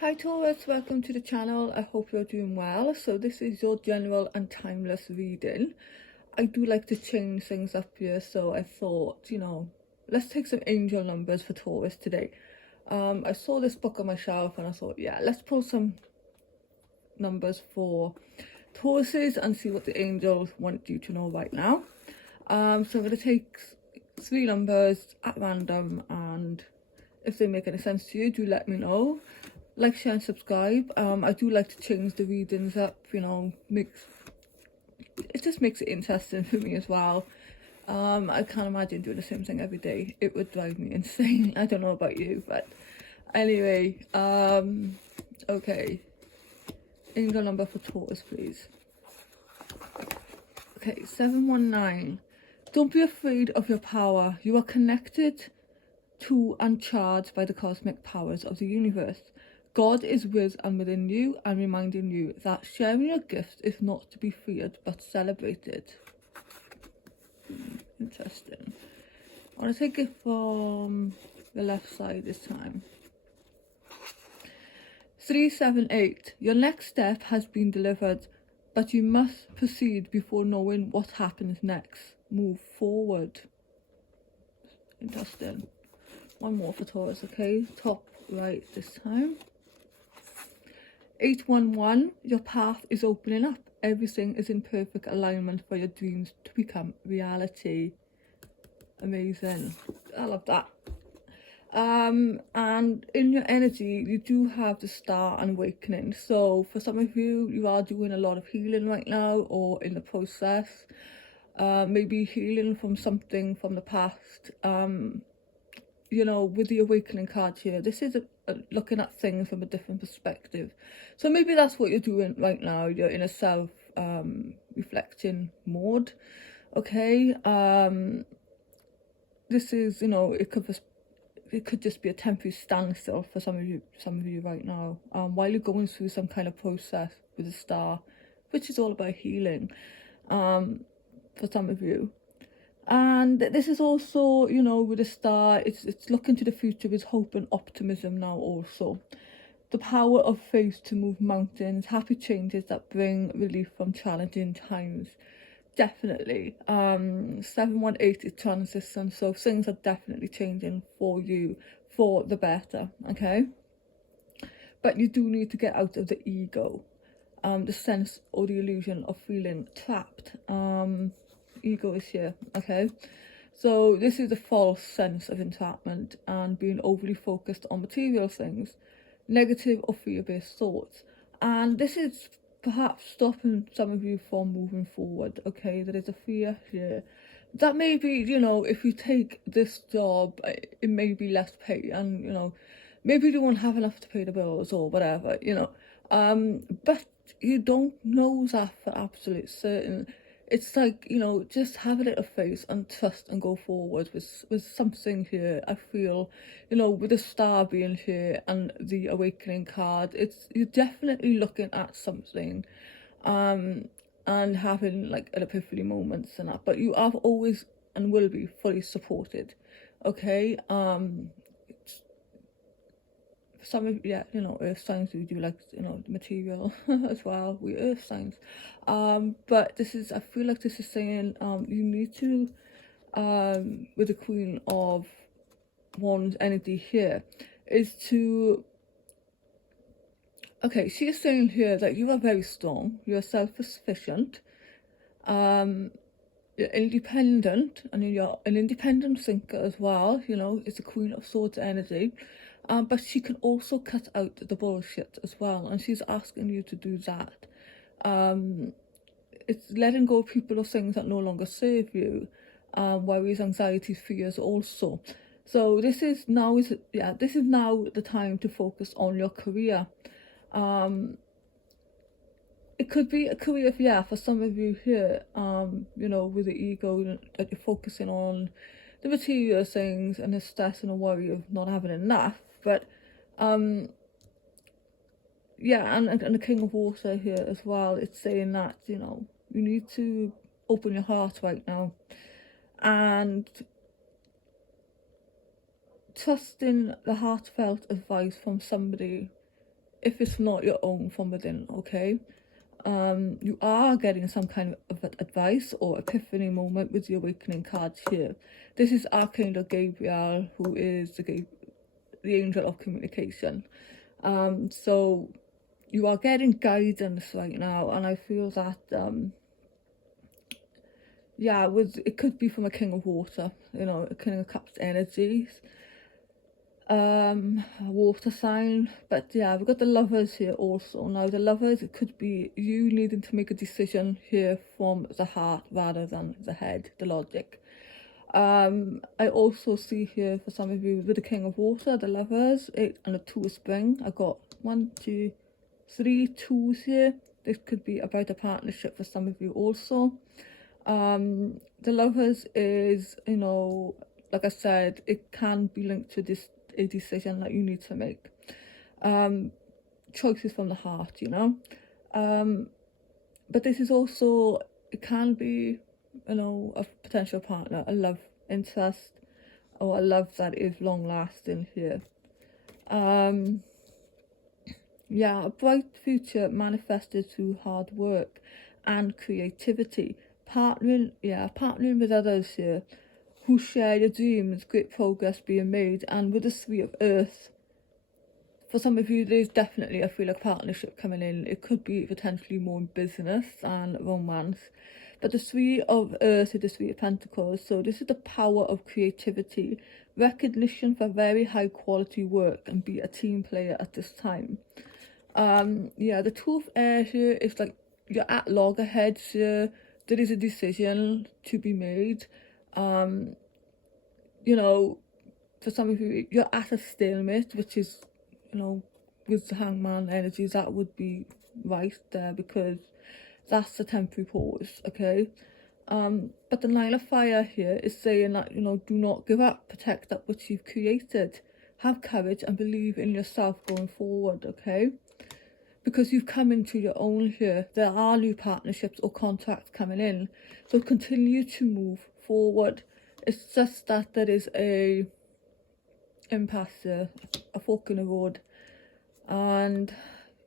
Hi Taurus, welcome to the channel. I hope you're doing well. So this is your general and timeless reading. I do like to change things up here, so I thought, let's take some angel numbers for Taurus today. I saw this book on my shelf and I thought, yeah, let's pull some numbers for Tauruses and see what the angels want you to know right now. So I'm going to take 3 numbers at random, and if they make any sense to you, do let me know. Like, share and subscribe. I do like to change the readings up, it just makes it interesting for me as well. I can't imagine doing the same thing every day. It would drive me insane. I don't know about you, but anyway, okay. Angel number for Taurus, please. Okay, 719. Don't be afraid of your power. You are connected to and charged by the cosmic powers of the universe. God is with and within you and reminding you that sharing your gifts is not to be feared but celebrated. Interesting. I want to take it from the left side this time. 378. Your next step has been delivered, but you must proceed before knowing what happens next. Move forward. Interesting. One more for Taurus, okay? Top right this time. 811. Your path is opening up. Everything is in perfect alignment for your dreams to become reality. Amazing. I love that. And in your energy, you do have the star and awakening. So for some of you, you are doing a lot of healing right now, or in the process. Maybe healing from something from the past. With the awakening card here, this is looking at things from a different perspective. So maybe that's what you're doing right now. You're in a self reflecting mode. Okay. This is, it could just be a temporary standstill for some of you right now, while you're going through some kind of process with the star, which is all about healing, for some of you. And this is also, with the star, it's looking to the future with hope and optimism now also. The power of faith to move mountains, happy changes that bring relief from challenging times. Definitely. 718 is transition, so things are definitely changing for you for the better, okay? But you do need to get out of the ego, the sense or the illusion of feeling trapped. Ego is here, okay? So this is a false sense of entrapment and being overly focused on material things, negative or fear-based thoughts. And this is perhaps stopping some of you from moving forward, okay? There is a fear here. That may be, if you take this job, it may be less pay, and, maybe you won't have enough to pay the bills or whatever, but you don't know that for absolute certain. It's like, just have a little faith and trust and go forward with something here. I feel, with the star being here and the awakening card, you're definitely looking at something, and having like an epiphany moments and that, but you have always and will be fully supported, okay? Some of earth signs, we do like the material as well. We earth signs, but I feel like this is saying you need to, with the Queen of Wands energy here, is to, okay, she is saying here that you are very strong, you are self-sufficient, you're independent, and you're an independent thinker as well. It's the Queen of Swords energy. But she can also cut out the bullshit as well, and she's asking you to do that. It's letting go of people or things that no longer serve you, worries, anxieties, fears also. So this is now the time to focus on your career. It could be a career, for some of you here, with the ego, that you're focusing on the material things and the stress and the worry of not having enough. But and the King of Water here as well, it's saying that you need to open your heart right now and trust in the heartfelt advice from somebody if it's not your own from within, okay? You are getting some kind of advice or epiphany moment with the awakening cards here. This is Archangel Gabriel, who is the angel of communication. So you are getting guidance right now, and I feel that yeah, it could be from a King of Water, you know, a King of Cups energies, a water sign. But yeah, we've got the Lovers here also. Now the Lovers, it could be you needing to make a decision here from the heart rather than the head, the logic. I also see here for some of you with the King of Water, the Lovers, and the Two of Spring. I got 1, 2, 3 twos here. This could be about a partnership for some of you also. The Lovers is, you know, like I said, it can be linked to a decision that you need to make. Choices from the heart, you know. But this is also, it can be, you know, a potential partner, a love interest, or a love that is long lasting here. Yeah, a bright future manifested through hard work and creativity. Partnering with others here who share your dreams, great progress being made. And with the Three of Earth, for some of you, there's definitely, I feel, a partnership coming in. It could be potentially more in business and romance. But the Three of Earth is the Three of Pentacles. So this is the power of creativity, recognition for very high quality work, and be a team player at this time. Yeah, the Two of Air here is like you're at loggerheads here. There is a decision to be made. You know, for some of you, you're at a stalemate, which is, you know, with the Hangman energies, that would be right there, because that's a temporary pause, okay? But the Nine of Fire here is saying that, you know, do not give up, protect that which you've created, have courage and believe in yourself going forward, okay? Because you've come into your own here. There are new partnerships or contracts coming in, so continue to move forward. It's just that there is a impasse here, a fork in the road. And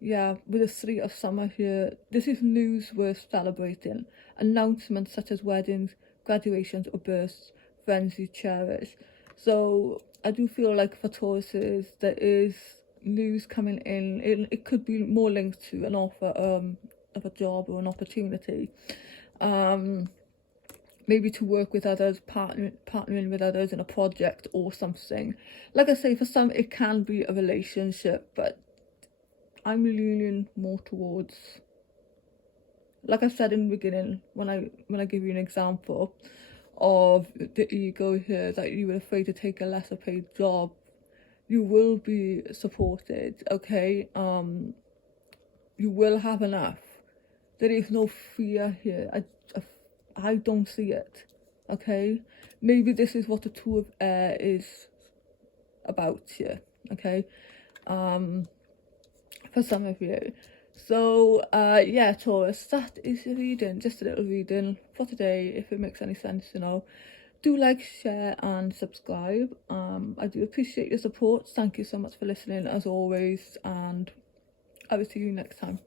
yeah, with the Three of Summer here, this is news worth celebrating. Announcements such as weddings, graduations or births, friends you cherish. So I do feel like for Tauruses, there is news coming in. It could be more linked to an offer of a job or an opportunity. Maybe to work with others, partnering with others in a project or something. Like I say, for some it can be a relationship, but I'm leaning more towards, like I said in the beginning, when I give you an example of the ego here, that you were afraid to take a lesser paid job, you will be supported, okay? You will have enough. There is no fear here. I don't see it, okay? Maybe this is what the Two of Air is about here, okay? For some of you. So yeah, Taurus, that is your reading, just a little reading for today. If it makes any sense, you know, do like, share and subscribe. I do appreciate your support. Thank you so much for listening as always, and I will see you next time.